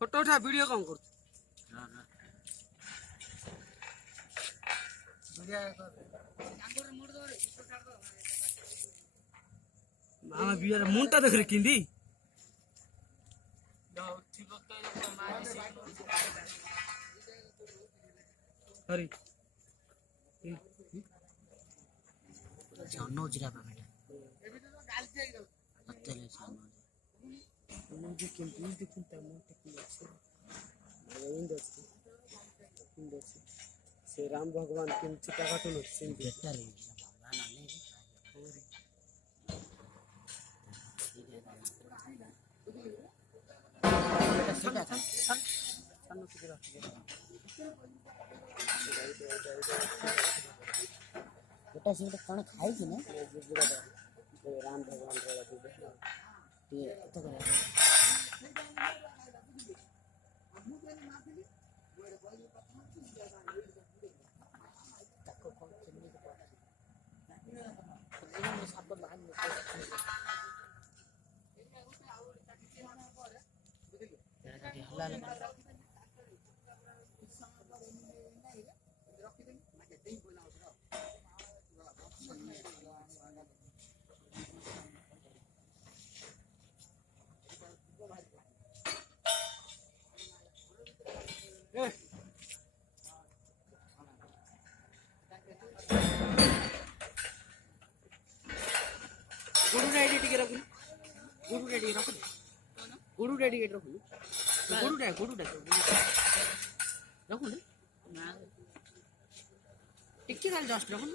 photo उठा video कौन कर मामा बियर मुंटा देख रे किंदी अरे जानो जिरा पे बेटा अत्तले जानो मुझे किंदी दिखता मुंटा की अच्छे इंदस्ट्री से राम भगवान के चिता काटून सिंह बेटर है भगवान आने बेटा सन किधर बेटा से कौन खाई कि ना राम भगवान रे ये तो करे ताको कौन चिन्नी के पास ये सब मान में तेरा के हल्ला लगा गुरु डैडी टिके रखु गुरु डैडी रखु गुरु डैडी के रखु गुरु डैडी रखु ना टिके खाली जस्ट रखु